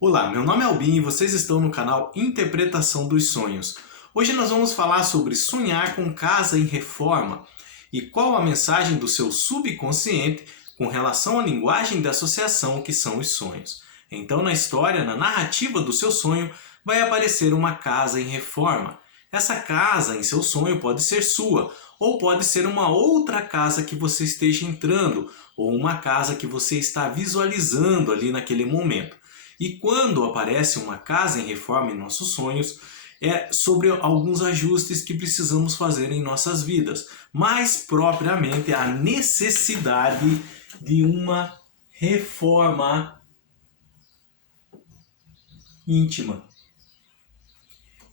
Olá, meu nome é Albin e vocês estão no canal Interpretação dos Sonhos. Hoje nós vamos falar sobre sonhar com casa em reforma e qual a mensagem do seu subconsciente com relação à linguagem de associação que são os sonhos. Então, na história, na narrativa do seu sonho, vai aparecer uma casa em reforma. Essa casa em seu sonho pode ser sua, ou pode ser uma outra casa que você esteja entrando, ou uma casa que você está visualizando ali naquele momento. E quando aparece uma casa em reforma em nossos sonhos, é sobre alguns ajustes que precisamos fazer em nossas vidas. Mais propriamente, a necessidade de uma reforma íntima.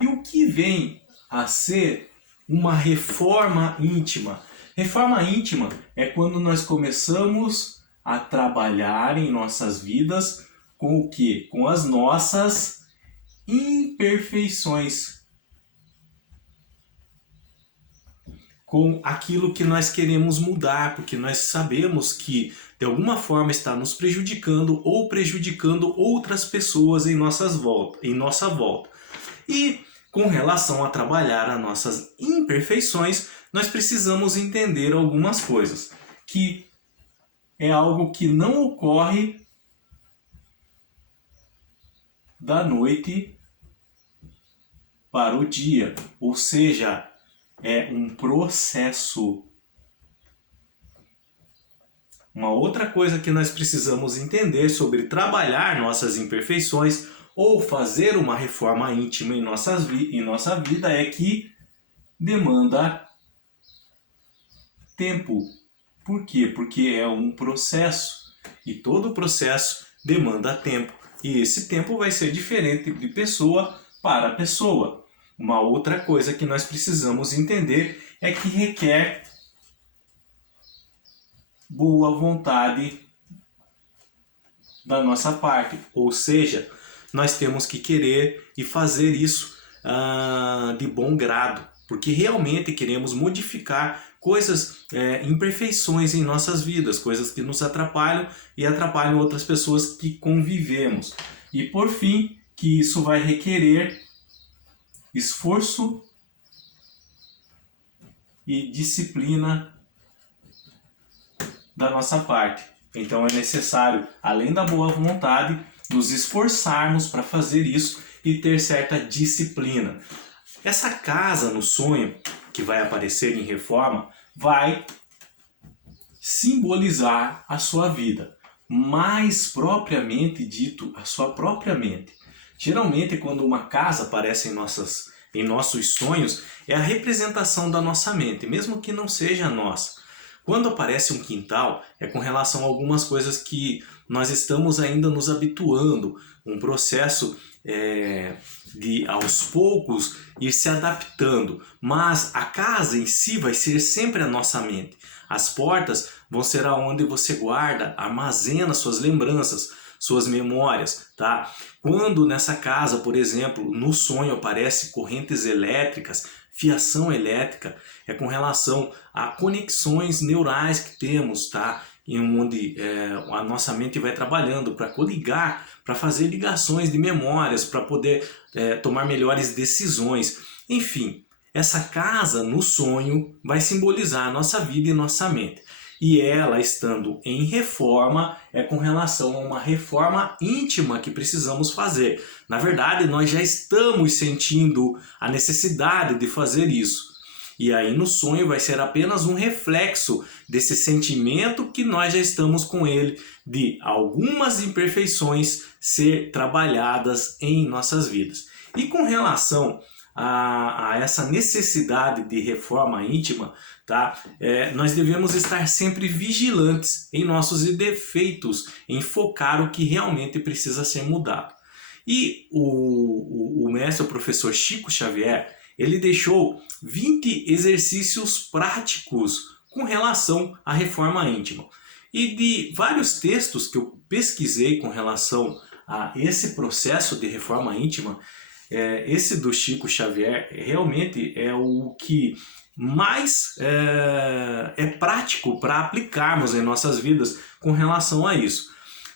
E o que vem a ser uma reforma íntima? Reforma íntima é quando nós começamos a trabalhar em nossas vidas com o quê? Com as nossas imperfeições. Com aquilo que nós queremos mudar, porque nós sabemos que de alguma forma está nos prejudicando ou prejudicando outras pessoas em nossa volta. E com relação a trabalhar as nossas imperfeições, nós precisamos entender algumas coisas, que é algo que não ocorre da noite para o dia, ou seja, é um processo. Uma outra coisa que nós precisamos entender sobre trabalhar nossas imperfeições ou fazer uma reforma íntima em nossa vida é que demanda tempo. Por quê? Porque é um processo e todo processo demanda tempo. E esse tempo vai ser diferente de pessoa para pessoa. Uma outra coisa que nós precisamos entender é que requer boa vontade da nossa parte. Ou seja, nós temos que querer e fazer isso de bom grado. Porque realmente queremos modificar coisas, imperfeições em nossas vidas, coisas que nos atrapalham e atrapalham outras pessoas que convivemos. E por fim, que isso vai requerer esforço e disciplina da nossa parte. Então é necessário, além da boa vontade, nos esforçarmos para fazer isso e ter certa disciplina. Essa casa no sonho que vai aparecer em reforma vai simbolizar a sua vida, mais propriamente dito, a sua própria mente. Geralmente, quando uma casa aparece em nossos sonhos, é a representação da nossa mente, mesmo que não seja a nossa. Quando aparece um quintal, é com relação a algumas coisas que nós estamos ainda nos habituando, um processo de aos poucos ir se adaptando, mas a casa em si vai ser sempre a nossa mente. As portas vão ser aonde você guarda, armazena suas lembranças, suas memórias, tá? Quando nessa casa, por exemplo, no sonho aparece correntes elétricas, fiação elétrica, é com relação a conexões neurais que temos, tá? Em onde a nossa mente vai trabalhando para coligar, para fazer ligações de memórias, para poder tomar melhores decisões. Enfim, essa casa no sonho vai simbolizar a nossa vida e nossa mente. E ela estando em reforma é com relação a uma reforma íntima que precisamos fazer. Na verdade, nós já estamos sentindo a necessidade de fazer isso. E aí no sonho vai ser apenas um reflexo desse sentimento que nós já estamos com ele, de algumas imperfeições ser trabalhadas em nossas vidas. E com relação a essa necessidade de reforma íntima, tá? Nós devemos estar sempre vigilantes em nossos defeitos, em focar o que realmente precisa ser mudado. E o mestre, o professor Chico Xavier, ele deixou 20 exercícios práticos com relação à reforma íntima. E de vários textos que eu pesquisei com relação a esse processo de reforma íntima, esse do Chico Xavier realmente é o que mais é prático para aplicarmos em nossas vidas com relação a isso.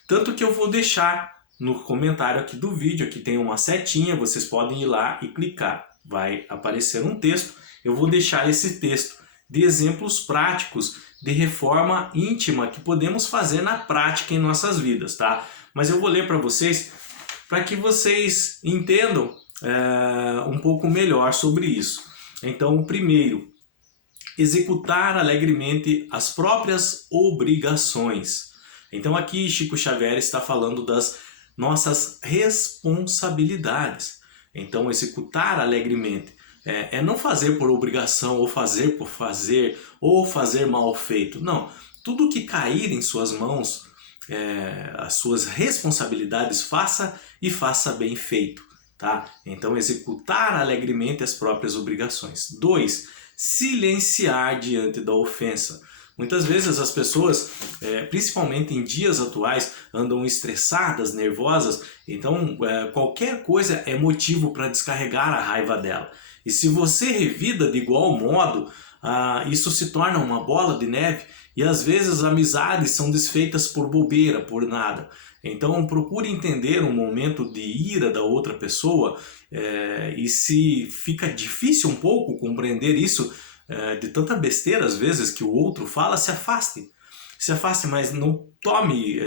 Tanto que eu vou deixar no comentário aqui do vídeo, aqui tem uma setinha, vocês podem ir lá e clicar. Vai aparecer um texto, eu vou deixar esse texto de exemplos práticos de reforma íntima que podemos fazer na prática em nossas vidas, tá? Mas eu vou ler para vocês, para que vocês entendam um pouco melhor sobre isso. Então, o primeiro, executar alegremente as próprias obrigações. Então aqui Chico Xavier está falando das nossas responsabilidades. Então executar alegremente é não fazer por obrigação, ou fazer por fazer, ou fazer mal feito. Não, tudo que cair em suas mãos, as suas responsabilidades, faça e faça bem feito. Tá? Então executar alegremente as próprias obrigações. 2. Silenciar diante da ofensa. Muitas vezes as pessoas, principalmente em dias atuais, andam estressadas, nervosas, então qualquer coisa é motivo para descarregar a raiva dela. E se você revida de igual modo, isso se torna uma bola de neve e às vezes amizades são desfeitas por bobeira, por nada. Então procure entender um momento de ira da outra pessoa e se fica difícil um pouco compreender isso, de tanta besteira às vezes que o outro fala, se afaste. Se afaste, mas não tome,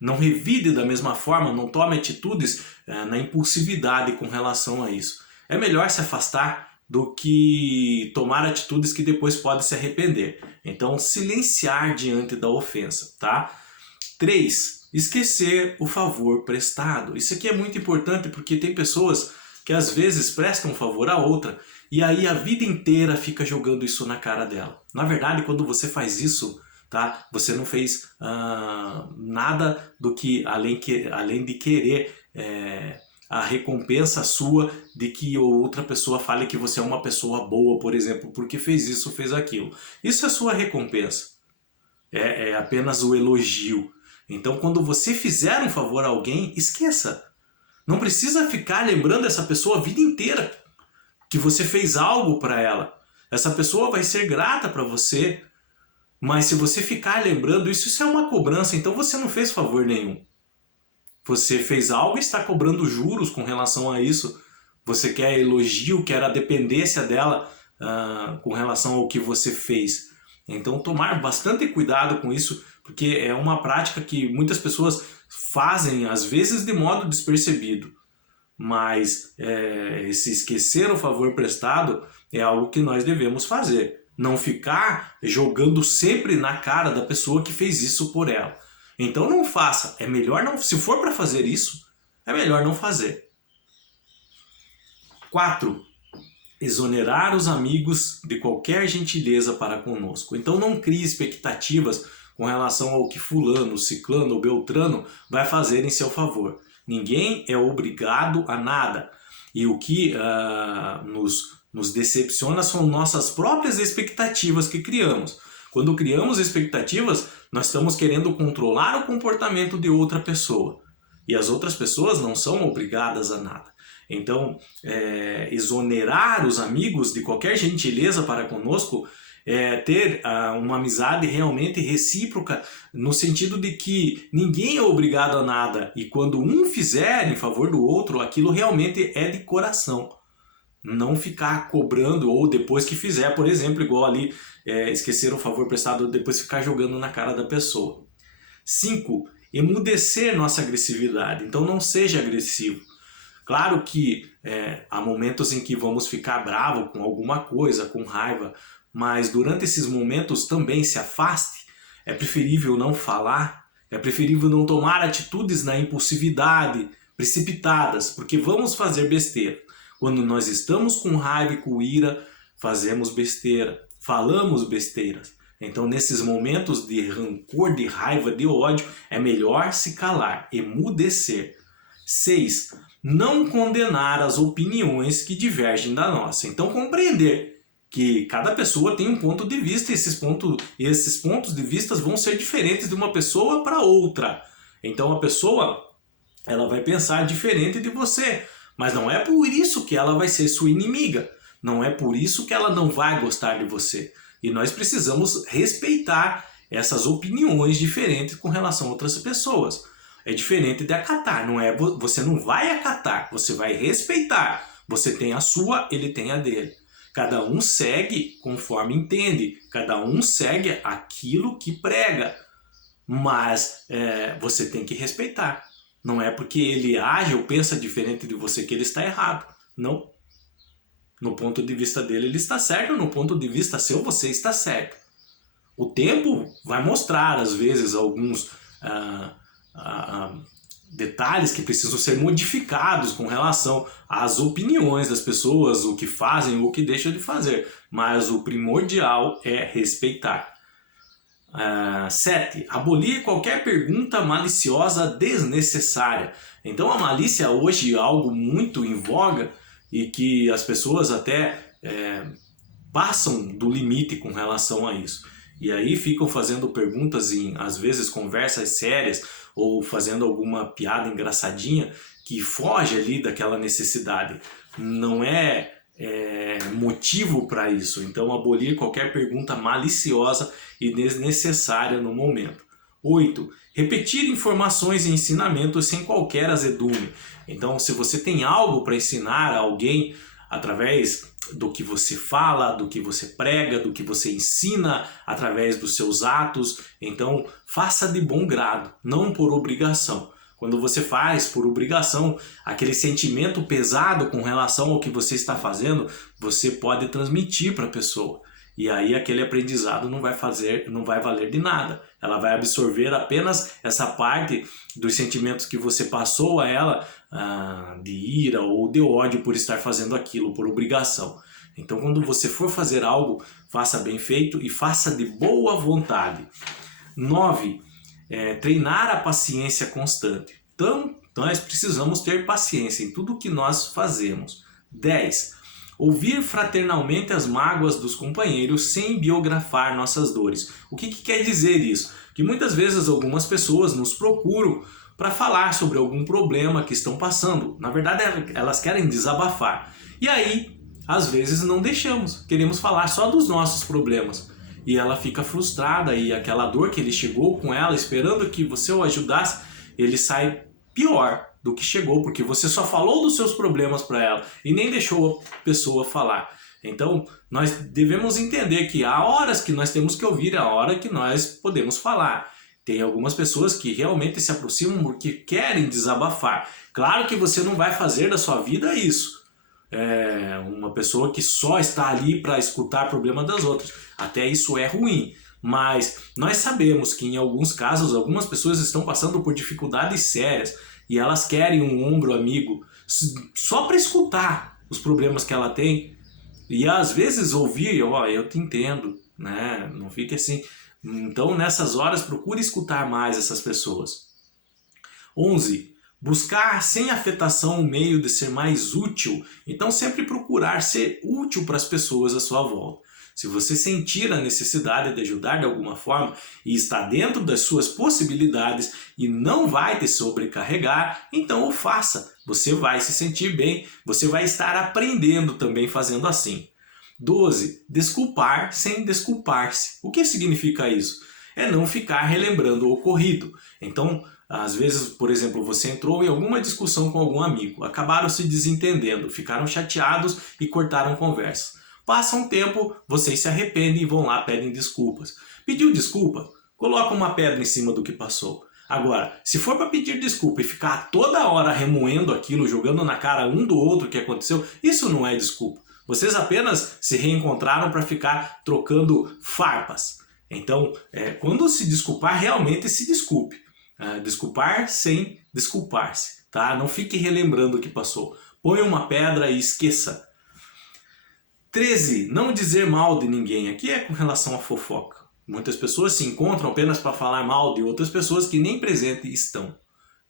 não revide da mesma forma, não tome atitudes na impulsividade com relação a isso. É melhor se afastar do que tomar atitudes que depois pode se arrepender. Então silenciar diante da ofensa, tá? 3. Esquecer o favor prestado. Isso aqui é muito importante porque tem pessoas que às vezes prestam um favor à outra e aí a vida inteira fica jogando isso na cara dela. Na verdade, quando você faz isso, tá, você não fez nada do que além de querer a recompensa sua de que outra pessoa fale que você é uma pessoa boa, por exemplo, porque fez isso, fez aquilo. Isso é sua recompensa. É apenas o elogio. Então, quando você fizer um favor a alguém, esqueça. Não precisa ficar lembrando essa pessoa a vida inteira que você fez algo para ela. Essa pessoa vai ser grata para você, mas se você ficar lembrando isso, isso é uma cobrança, então você não fez favor nenhum. Você fez algo e está cobrando juros com relação a isso. Você quer elogio, quer a dependência dela com relação ao que você fez. Então tomar bastante cuidado com isso, porque é uma prática que muitas pessoas fazem, às vezes de modo despercebido. Mas esse esquecer o favor prestado é algo que nós devemos fazer. Não ficar jogando sempre na cara da pessoa que fez isso por ela. Então não faça. É melhor não. Se for para fazer isso, é melhor não fazer. 4. Exonerar os amigos de qualquer gentileza para conosco. Então não crie expectativas com relação ao que fulano, ciclano ou beltrano vai fazer em seu favor. Ninguém é obrigado a nada. E o que nos decepciona são nossas próprias expectativas que criamos. Quando criamos expectativas, nós estamos querendo controlar o comportamento de outra pessoa. E as outras pessoas não são obrigadas a nada. Então, exonerar os amigos de qualquer gentileza para conosco é ter uma amizade realmente recíproca, no sentido de que ninguém é obrigado a nada. E quando um fizer em favor do outro, aquilo realmente é de coração. Não ficar cobrando ou depois que fizer, por exemplo, igual ali, esquecer o favor prestado, depois ficar jogando na cara da pessoa. 5. Emudecer nossa agressividade. Então não seja agressivo. Claro que há momentos em que vamos ficar bravo com alguma coisa, com raiva, mas durante esses momentos também se afaste. É preferível não falar, é preferível não tomar atitudes na impulsividade, precipitadas, porque vamos fazer besteira. Quando nós estamos com raiva e com ira, fazemos besteira, falamos besteiras. Então, nesses momentos de rancor, de raiva, de ódio, é melhor se calar, emudecer. 6. Não condenar as opiniões que divergem da nossa. Então, compreender que cada pessoa tem um ponto de vista e esses pontos de vista vão ser diferentes de uma pessoa para outra. Então, a pessoa ela vai pensar diferente de você, mas não é por isso que ela vai ser sua inimiga. Não é por isso que ela não vai gostar de você. E nós precisamos respeitar essas opiniões diferentes com relação a outras pessoas. é diferente de acatar. Não é, você não vai acatar, você vai respeitar. Você tem a sua, ele tem a dele. Cada um segue conforme entende. Cada um segue aquilo que prega. Mas você tem que respeitar. Não é porque ele age ou pensa diferente de você que ele está errado. Não. No ponto de vista dele, ele está certo. No ponto de vista seu, você está certo. O tempo vai mostrar, às vezes, alguns detalhes que precisam ser modificados com relação às opiniões das pessoas, o que fazem ou o que deixam de fazer. Mas o primordial é respeitar. 7. Abolir qualquer pergunta maliciosa desnecessária. Então a malícia hoje é algo muito em voga e que as pessoas até passam do limite com relação a isso. E aí ficam fazendo perguntas em, às vezes, conversas sérias ou fazendo alguma piada engraçadinha que foge ali daquela necessidade. Não é motivo para isso. Então abolir qualquer pergunta maliciosa e desnecessária no momento. 8. Repetir informações e ensinamentos sem qualquer azedume. Então, se você tem algo para ensinar a alguém através do que você fala, do que você prega, do que você ensina através dos seus atos, então faça de bom grado, não por obrigação. Quando você faz por obrigação, aquele sentimento pesado com relação ao que você está fazendo, você pode transmitir para a pessoa. E aí aquele aprendizado não vai valer de nada. Ela vai absorver apenas essa parte dos sentimentos que você passou a ela, de ira ou de ódio por estar fazendo aquilo, por obrigação. Então quando você for fazer algo, faça bem feito e faça de boa vontade. 9. Treinar a paciência constante. Então nós precisamos ter paciência em tudo que nós fazemos. 10. Ouvir fraternalmente as mágoas dos companheiros sem biografar nossas dores. O que quer dizer isso? Que muitas vezes algumas pessoas nos procuram para falar sobre algum problema que estão passando. Na verdade, elas querem desabafar. E aí, às vezes não deixamos. Queremos falar só dos nossos problemas. E ela fica frustrada e aquela dor que ele chegou com ela, esperando que você o ajudasse, ele sai pior do que chegou, porque você só falou dos seus problemas para ela e nem deixou a pessoa falar. Então, nós devemos entender que há horas que nós temos que ouvir, há hora que nós podemos falar. Tem algumas pessoas que realmente se aproximam porque querem desabafar. Claro que você não vai fazer da sua vida isso. Uma pessoa que só está ali para escutar o problema das outras. Até isso é ruim. Mas nós sabemos que em alguns casos, algumas pessoas estão passando por dificuldades sérias e elas querem um ombro amigo só para escutar os problemas que ela tem. E às vezes ouvir, eu te entendo, né? Não fique assim. Então nessas horas procure escutar mais essas pessoas. 11. Buscar sem afetação o meio de ser mais útil. Então sempre procurar ser útil para as pessoas à sua volta. Se você sentir a necessidade de ajudar de alguma forma e está dentro das suas possibilidades e não vai te sobrecarregar, então o faça. Você vai se sentir bem, você vai estar aprendendo também fazendo assim. 12. Desculpar sem desculpar-se. O que significa isso? É não ficar relembrando o ocorrido. Então, às vezes, por exemplo, você entrou em alguma discussão com algum amigo, acabaram se desentendendo, ficaram chateados e cortaram conversa. Passa um tempo, vocês se arrependem e vão lá, pedem desculpas. Pediu desculpa? Coloca uma pedra em cima do que passou. Agora, se for para pedir desculpa e ficar toda hora remoendo aquilo, jogando na cara um do outro o que aconteceu, isso não é desculpa. Vocês apenas se reencontraram para ficar trocando farpas. Então, quando se desculpar, realmente se desculpe. Desculpar sem desculpar-se. Tá? Não fique relembrando o que passou. Põe uma pedra e esqueça. 13. Não dizer mal de ninguém. Aqui é com relação à fofoca. Muitas pessoas se encontram apenas para falar mal de outras pessoas que nem presentes estão.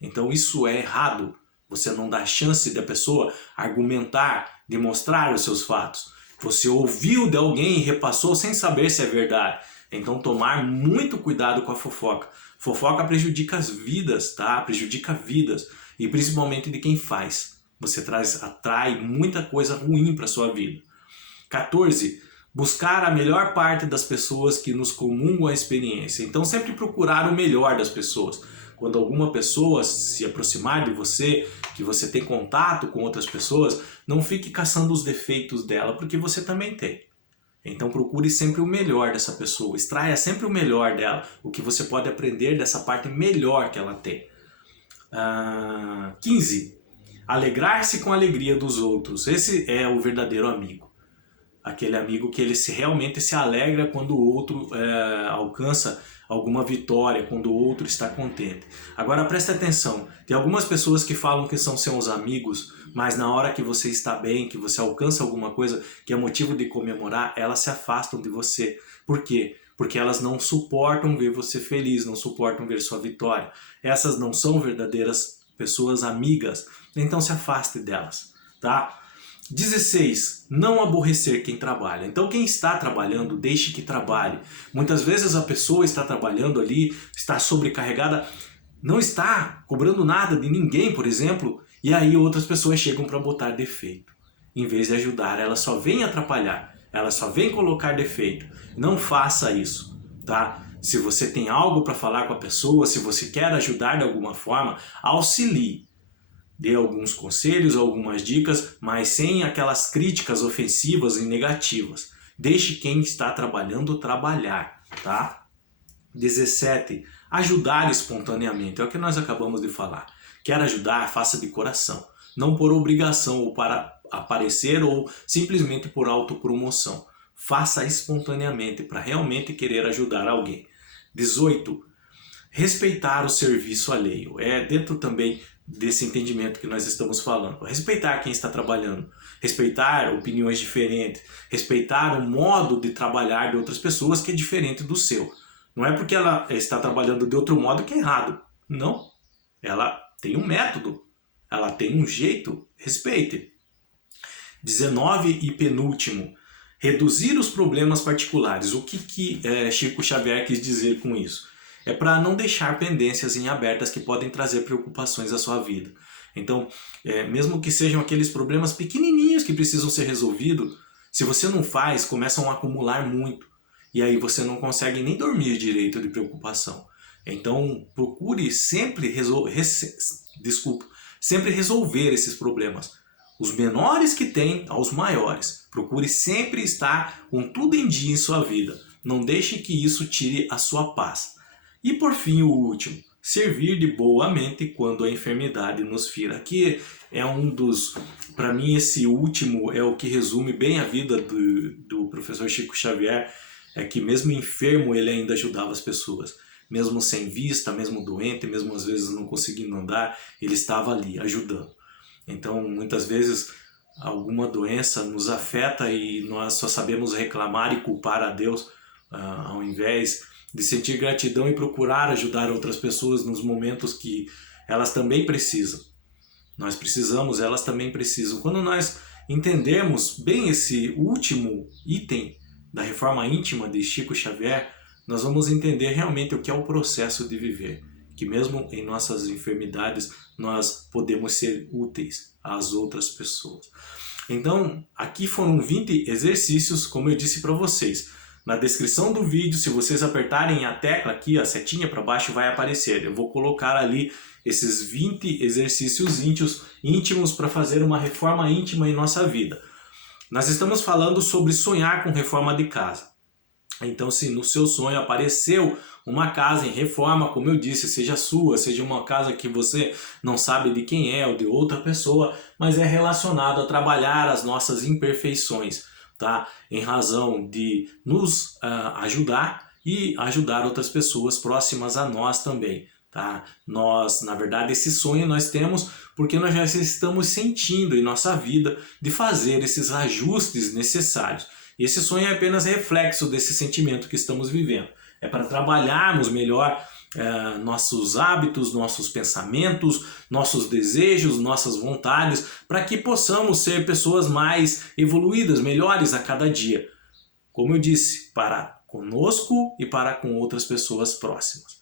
Então isso é errado. Você não dá chance da pessoa argumentar, demonstrar os seus fatos. Você ouviu de alguém e repassou sem saber se é verdade. Então tomar muito cuidado com a fofoca. Fofoca prejudica as vidas, tá? Prejudica vidas. E principalmente de quem faz. Você atrai muita coisa ruim para sua vida. 14. Buscar a melhor parte das pessoas que nos comungam a experiência. Então sempre procurar o melhor das pessoas. quando alguma pessoa se aproximar de você, que você tem contato com outras pessoas, não fique caçando os defeitos dela, porque você também tem. Então procure sempre o melhor dessa pessoa, extraia sempre o melhor dela, o que você pode aprender dessa parte melhor que ela tem. 15. Alegrar-se com a alegria dos outros. Esse é o verdadeiro amigo. Aquele amigo que ele realmente se alegra quando o outro alcança alguma vitória, quando o outro está contente. Agora preste atenção, tem algumas pessoas que falam que são seus amigos, mas na hora que você está bem, que você alcança alguma coisa que é motivo de comemorar, elas se afastam de você. Por quê? Porque elas não suportam ver você feliz, não suportam ver sua vitória. Essas não são verdadeiras pessoas amigas, então se afaste delas, tá? 16. Não aborrecer quem trabalha. Então quem está trabalhando, deixe que trabalhe. Muitas vezes a pessoa está trabalhando ali, está sobrecarregada, não está cobrando nada de ninguém, por exemplo, e aí outras pessoas chegam para botar defeito. Em vez de ajudar, ela só vem atrapalhar, ela só vem colocar defeito. Não faça isso, tá? Se você tem algo para falar com a pessoa, se você quer ajudar de alguma forma, auxilie. Dê alguns conselhos, algumas dicas, mas sem aquelas críticas ofensivas e negativas. Deixe quem está trabalhando trabalhar, tá? 17. Ajudar espontaneamente. É o que nós acabamos de falar. Quer ajudar? Faça de coração. Não por obrigação ou para aparecer ou simplesmente por autopromoção. Faça espontaneamente para realmente querer ajudar alguém. 18. Respeitar o serviço alheio. É dentro também desse entendimento que nós estamos falando. Respeitar quem está trabalhando, respeitar opiniões diferentes, respeitar o modo de trabalhar de outras pessoas que é diferente do seu. Não é porque ela está trabalhando de outro modo que é errado. Não. Ela tem um método, ela tem um jeito. Respeite. 19 e penúltimo. Reduzir os problemas particulares. O que Chico Xavier quis dizer com isso? É para não deixar pendências em abertas que podem trazer preocupações à sua vida. Então, mesmo que sejam aqueles problemas pequenininhos que precisam ser resolvidos, se você não faz, começam a acumular muito. E aí você não consegue nem dormir direito de preocupação. Então, procure sempre sempre resolver esses problemas. Os menores que tem aos maiores. Procure sempre estar com tudo em dia em sua vida. Não deixe que isso tire a sua paz. E por fim, o último, servir de boa mente quando a enfermidade nos fira. Aqui é para mim esse último é o que resume bem a vida do professor Chico Xavier, é que mesmo enfermo ele ainda ajudava as pessoas. Mesmo sem vista, mesmo doente, mesmo às vezes não conseguindo andar, ele estava ali ajudando. Então muitas vezes alguma doença nos afeta e nós só sabemos reclamar e culpar a Deus ao invés de sentir gratidão e procurar ajudar outras pessoas nos momentos que elas também precisam. Nós precisamos, elas também precisam. Quando nós entendermos bem esse último item da reforma íntima de Chico Xavier, nós vamos entender realmente o que é o processo de viver. Que mesmo em nossas enfermidades, nós podemos ser úteis às outras pessoas. Então, aqui foram 20 exercícios, como eu disse para vocês. Na descrição do vídeo, se vocês apertarem a tecla aqui, a setinha para baixo, vai aparecer. Eu vou colocar ali esses 20 exercícios íntimos para fazer uma reforma íntima em nossa vida. Nós estamos falando sobre sonhar com reforma de casa. Então, se no seu sonho apareceu uma casa em reforma, como eu disse, seja sua, seja uma casa que você não sabe de quem é ou de outra pessoa, mas é relacionado a trabalhar as nossas imperfeições, tá? Em razão de nos ajudar e ajudar outras pessoas próximas a nós também, tá? Nós, na verdade, esse sonho nós temos porque nós já estamos sentindo em nossa vida de fazer esses ajustes necessários. E esse sonho é apenas reflexo desse sentimento que estamos vivendo. É para trabalharmos melhor nossos hábitos, nossos pensamentos, nossos desejos, nossas vontades, para que possamos ser pessoas mais evoluídas, melhores a cada dia. Como eu disse, para conosco e para com outras pessoas próximas.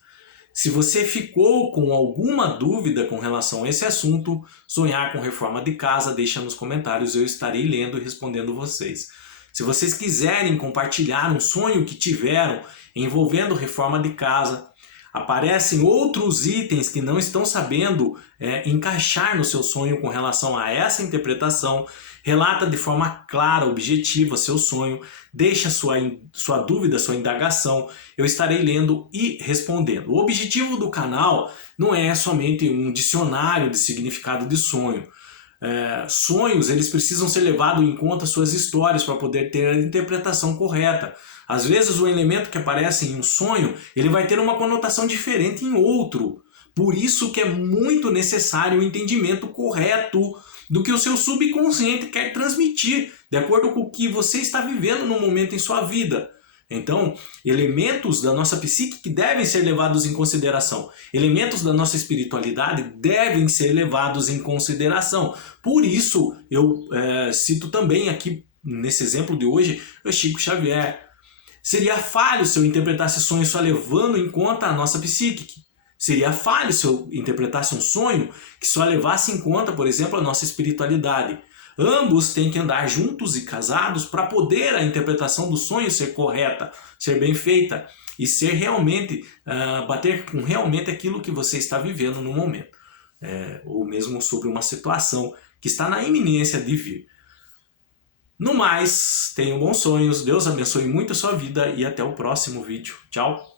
Se você ficou com alguma dúvida com relação a esse assunto, sonhar com reforma de casa, deixa nos comentários, eu estarei lendo e respondendo vocês. Se vocês quiserem compartilhar um sonho que tiveram envolvendo reforma de casa, aparecem outros itens que não estão sabendo encaixar no seu sonho com relação a essa interpretação, relata de forma clara, objetiva seu sonho, deixa sua dúvida, sua indagação, eu estarei lendo e respondendo. O objetivo do canal não é somente um dicionário de significado de sonho. Sonhos, eles precisam ser levados em conta suas histórias para poder ter a interpretação correta. Às vezes o elemento que aparece em um sonho, ele vai ter uma conotação diferente em outro. Por isso que é muito necessário o entendimento correto do que o seu subconsciente quer transmitir, de acordo com o que você está vivendo no momento em sua vida. Então, elementos da nossa psique que devem ser levados em consideração, elementos da nossa espiritualidade devem ser levados em consideração. Por isso, eu cito também aqui, nesse exemplo de hoje, o Chico Xavier. Seria falho se eu interpretasse sonho só levando em conta a nossa psique. Seria falho se eu interpretasse um sonho que só levasse em conta, por exemplo, a nossa espiritualidade. Ambos têm que andar juntos e casados para poder a interpretação do sonho ser correta, ser bem feita e ser realmente, bater com realmente aquilo que você está vivendo no momento. Ou mesmo sobre uma situação que está na iminência de vir. No mais, tenham bons sonhos, Deus abençoe muito a sua vida e até o próximo vídeo. Tchau!